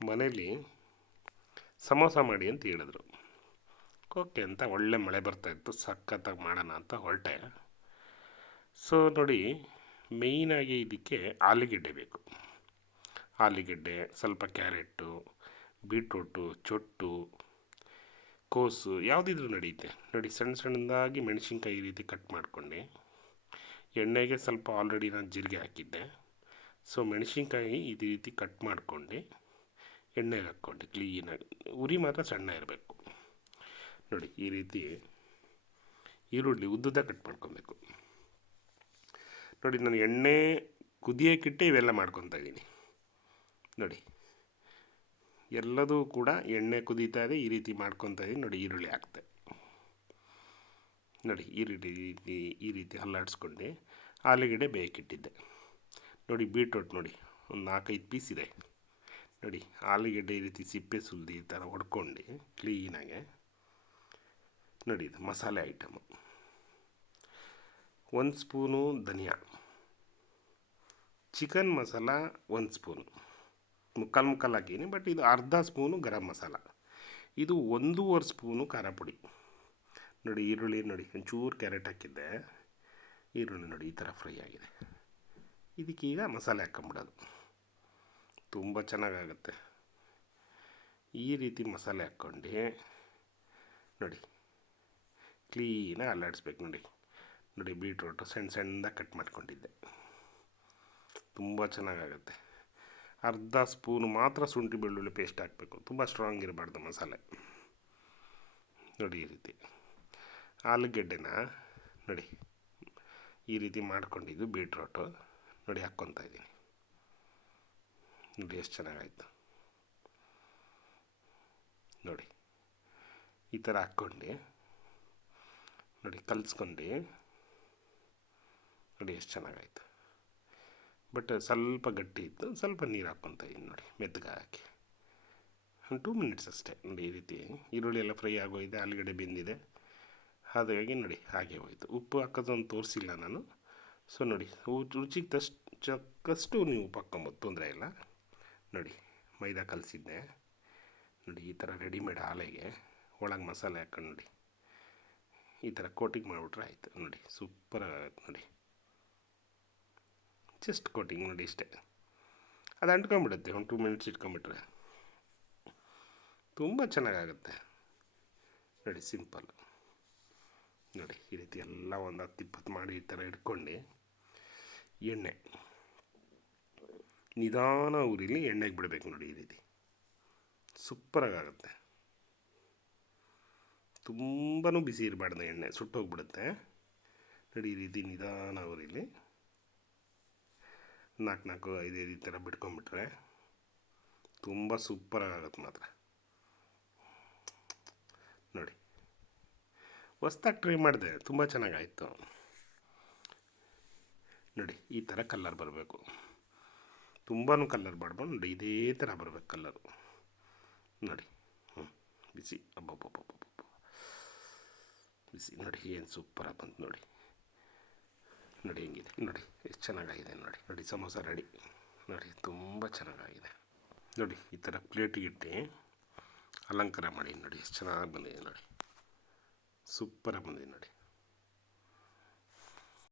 ಮನೇಲಿ ಸಮೋಸ ಮಾಡಿ ಅಂತ ಹೇಳಿದ್ರು. ಓಕೆ ಅಂತ ಒಳ್ಳೆ ಮಳೆ ಬರ್ತಾಯಿತ್ತು, ಸಖತ್ತಾಗಿ ಮಾಡೋಣ ಅಂತ ಹೊರಟೆ. ಸೊ ನೋಡಿ, ಮೇಯ್ನಾಗಿ ಇದಕ್ಕೆ ಆಲೂಗೆಡ್ಡೆ ಬೇಕು. ಆಲೂಗೆಡ್ಡೆ, ಸ್ವಲ್ಪ ಕ್ಯಾರೆಟು, ಬೀಟ್ರೂಟು, ಚೊಟ್ಟು, ಕೋಸು ಯಾವುದಿದ್ರೂ ನಡೆಯುತ್ತೆ. ನೋಡಿ, ಸಣ್ಣ ಸಣ್ಣದಾಗಿ ಮೆಣಸಿನ್ಕಾಯಿ ಈ ರೀತಿ ಕಟ್ ಮಾಡ್ಕೊಂಡು, ಎಣ್ಣೆಗೆ ಸ್ವಲ್ಪ ಆಲ್ರೆಡಿ ನಾನು ಜೀರಿಗೆ ಹಾಕಿದ್ದೆ. ಸೊ ಮೆಣಸಿನ್ಕಾಯಿ ಈ ರೀತಿ ಕಟ್ ಮಾಡ್ಕೊಂಡು ಎಣ್ಣೆಗೆ ಹಾಕ್ಕೊಂಡು ಕ್ಲೀನಾಗಿ, ಉರಿ ಮಾತ್ರ ಸಣ್ಣ ಇರಬೇಕು. ನೋಡಿ, ಈ ರೀತಿ ಈರುಳ್ಳಿ ಉದ್ದುದ ಕಟ್ ಮಾಡ್ಕೊಬೇಕು. ನೋಡಿ, ನಾನು ಎಣ್ಣೆ ಕುದಿಯೋಕ್ಕಿಟ್ಟೆ ಇವೆಲ್ಲ ಮಾಡ್ಕೊತಾ ಇದ್ದೀನಿ. ನೋಡಿ, ಎಲ್ಲದೂ ಕೂಡ ಎಣ್ಣೆ ಕುದೀತಾ ಇದೆ, ಈ ರೀತಿ ಮಾಡ್ಕೊತಾ ಇದ್ದೀನಿ. ನೋಡಿ, ಈರುಳ್ಳಿ ಹಾಕ್ತೆ. ನೋಡಿ, ಈ ರೀತಿ ಹಲ್ಲಾಡಿಸ್ಕೊಂಡು ಆಲೂಗೆಡ್ಡೆ ಬೇಯಕ್ಕಿಟ್ಟಿದ್ದೆ. ನೋಡಿ, ಬೀಟ್ರೂಟ್ ನೋಡಿ ಒಂದು 4-5 ಪೀಸ್ ಇದೆ. ನೋಡಿ, ಆಲೂಗೆಡ್ಡೆ ಈ ರೀತಿ ಸಿಪ್ಪೆ ಸುಲಿದು ಈ ಥರ ಹೊಡ್ಕೊಂಡು ಕ್ಲೀನಾಗೆ. ನೋಡಿ, ಇದು ಮಸಾಲೆ ಐಟಮು. 1 ಸ್ಪೂನು ಧನಿಯಾ, ಚಿಕನ್ ಮಸಾಲ 1 ಸ್ಪೂನು, ಮುಕ್ಕಾಲು ಹಾಕೀನಿ. ಬಟ್ ಇದು ಅರ್ಧ ಸ್ಪೂನು ಗರಂ ಮಸಾಲ, ಇದು 1.5 ಸ್ಪೂನು ಖಾರ ಪುಡಿ. ನೋಡಿ, ಈರುಳ್ಳಿ ನೋಡಿ ಒಂಚೂರು ಕ್ಯಾರೆಟ್ ಹಾಕಿದ್ದೆ. ಈರುಳ್ಳಿ ನೋಡಿ ಈ ಥರ ಫ್ರೈ ಆಗಿದೆ. ಇದಕ್ಕೀಗ ಮಸಾಲೆ ಹಾಕ್ಕೊಂಬಿಡೋದು, ತುಂಬ ಚೆನ್ನಾಗಾಗುತ್ತೆ. ಈ ರೀತಿ ಮಸಾಲೆ ಹಾಕ್ಕೊಂಡು ನೋಡಿ ಕ್ಲೀನಾಗಿ ಅಲ್ಲಾಡಿಸ್ಬೇಕು. ನೋಡಿ, ಬೀಟ್ರೂಟು ಸಣ್ಣದಾಗಿ ಕಟ್ ಮಾಡ್ಕೊಂಡಿದ್ದೆ, ತುಂಬ ಚೆನ್ನಾಗಾಗುತ್ತೆ. ಅರ್ಧ ಸ್ಪೂನು ಮಾತ್ರ ಶುಂಠಿ ಬೆಳ್ಳುಳ್ಳಿ ಪೇಸ್ಟ್ ಹಾಕಬೇಕು, ತುಂಬ ಸ್ಟ್ರಾಂಗ್ ಇರಬಾರ್ದು ಮಸಾಲೆ. ನೋಡಿ, ಈ ರೀತಿ ಆಲೂಗೆಡ್ಡೆನ ನೋಡಿ ಈ ರೀತಿ ಮಾಡ್ಕೊಂಡಿದ್ದು ಬೀಟ್ರೂಟು ನೋಡಿ ಹಾಕ್ಕೊತಾ ಇದ್ದೀನಿ. ನೋಡಿ ಎಷ್ಟು ಚೆನ್ನಾಗಾಯ್ತು. ನೋಡಿ, ಈ ಥರ ಹಾಕ್ಕೊಂಡು ನೋಡಿ ಕಲಿಸ್ಕೊಂಡು ನೋಡಿ ಎಷ್ಟು ಚೆನ್ನಾಗಾಯ್ತು. ಬಟ್ ಸ್ವಲ್ಪ ಗಟ್ಟಿ ಇತ್ತು, ಸ್ವಲ್ಪ ನೀರು ಹಾಕ್ಕೊತಾ ಇದ್ದೀನಿ. ನೋಡಿ, ಮೆತ್ತಗೆ ಹಾಕಿ ಒಂದು 2 ಮಿನಿಟ್ಸ್ ಅಷ್ಟೇ. ನೋಡಿ, ಈ ರೀತಿ ಈರುಳ್ಳಿ ಎಲ್ಲ ಫ್ರೈ ಆಗೋಗಿದೆ, ಆಲೂಗಡ್ಡೆ ಬೆಂದಿದೆ. ಹಾಗಾಗಿ ನೋಡಿ ಹಾಗೆ ಹೋಯಿತು. ಉಪ್ಪು ಹಾಕೋದೊಂದು ತೋರಿಸಿಲ್ಲ ನಾನು. ಸೊ ನೋಡಿ, ರುಚಿಗೆ ತಕ್ಕಷ್ಟು ನೀವು ಉಪ್ಪು ಹಾಕ್ಕೊಬೋದು, ತೊಂದರೆ ಇಲ್ಲ. ನೋಡಿ, ಮೈದಾ ಕಲಸಿದ್ದೆ. ನೋಡಿ, ಈ ಥರ ರೆಡಿಮೇಡ್ ಹಾಲೆಗೆ ಒಳಗೆ ಮಸಾಲೆ ಹಾಕ್ಕೊಂಡು ನೋಡಿ ಈ ಥರ ಕೋಟಿಂಗ್ ಮಾಡಿಬಿಟ್ರೆ ಆಯಿತು. ನೋಡಿ, ಸೂಪರಾಗುತ್ತೆ. ನೋಡಿ, ಜಸ್ಟ್ ಕೋಟಿಂಗ್ ನೋಡಿ ಇಷ್ಟೇ. ಅದು ಅಂಟ್ಕೊಂಬಿಡುತ್ತೆ, ಒಂದು 2 ಮಿನಿಟ್ಸ್ ಇಟ್ಕೊಂಬಿಟ್ರೆ ತುಂಬ ಚೆನ್ನಾಗಾಗುತ್ತೆ. ನೋಡಿ, ಸಿಂಪಲ್. ನೋಡಿ, ಈ ರೀತಿ ಎಲ್ಲ ಒಂದು 10-20 ಮಾಡಿ ಈ ಥರ ಇಟ್ಕೊಂಡು ಎಣ್ಣೆ ನಿಧಾನ ಉರಿಲಿ ಎಣ್ಣೆಗೆ ಬಿಡಬೇಕು. ನೋಡಿ, ಈ ರೀತಿ ಸೂಪರಾಗುತ್ತೆ. ತುಂಬಾ ಬಿಸಿ ಇರಬಾರ್ದು, ಎಣ್ಣೆ ಸುಟ್ಟೋಗ್ಬಿಡುತ್ತೆ. ನೋಡಿ, ಈ ರೀತಿ ನಿಧಾನ ಉರಿಲಿ 4-5 ಈ ಥರ ಬಿಟ್ಕೊಂಬಿಟ್ರೆ ತುಂಬ ಸೂಪರಾಗುತ್ತೆ ಮಾತ್ರ. ನೋಡಿ, ಹೊಸ್ದಾಗಿ ಟ್ರೈ ಮಾಡಿದೆ, ತುಂಬ ಚೆನ್ನಾಗಾಯಿತು. ನೋಡಿ, ಈ ಥರ ಕಲ್ಲರ್ ಬರಬೇಕು, ತುಂಬಾ ಕಲ್ಲರ್ ಬಾಡ್ಬೋದು. ನೋಡಿ, ಇದೇ ಥರ ಬರಬೇಕು ಕಲ್ಲರು. ನೋಡಿ, ಬಿಸಿ ಅಬ್ಬಬ್ಬಬ್ಬಬ್ಬ ಬಿಸಿ. ನೋಡಿ, ಏನು ಸೂಪರಾಗಿ ಬಂತು. ನೋಡಿ ನೋಡಿ ಹೆಂಗಿದೆ, ನೋಡಿ ಎಷ್ಟು ಚೆನ್ನಾಗಾಗಿದೆ. ನೋಡಿ, ಸಮೋಸ ರೆಡಿ. ನೋಡಿ, ತುಂಬ ಚೆನ್ನಾಗಾಗಿದೆ. ನೋಡಿ, ಈ ಥರ ಪ್ಲೇಟಿಗಿಟ್ಟು ಅಲಂಕಾರ ಮಾಡಿ. ನೋಡಿ ಎಷ್ಟು ಚೆನ್ನಾಗಿ ಬಂದಿದೆ. ನೋಡಿ, ಸೂಪರಾಗಿ ಬಂದಿದೆ. ನೋಡಿ.